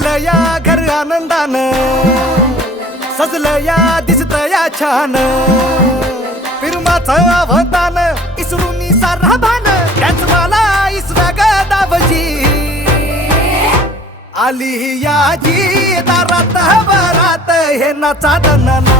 सजलं या घर आनंदानं, सजलं या दिसतं या छान, फिरमाचं अवदान इसरून सारा भान, त्याच मला इसरा गदावजी आली याची दारात बरात हे नाचा दणना.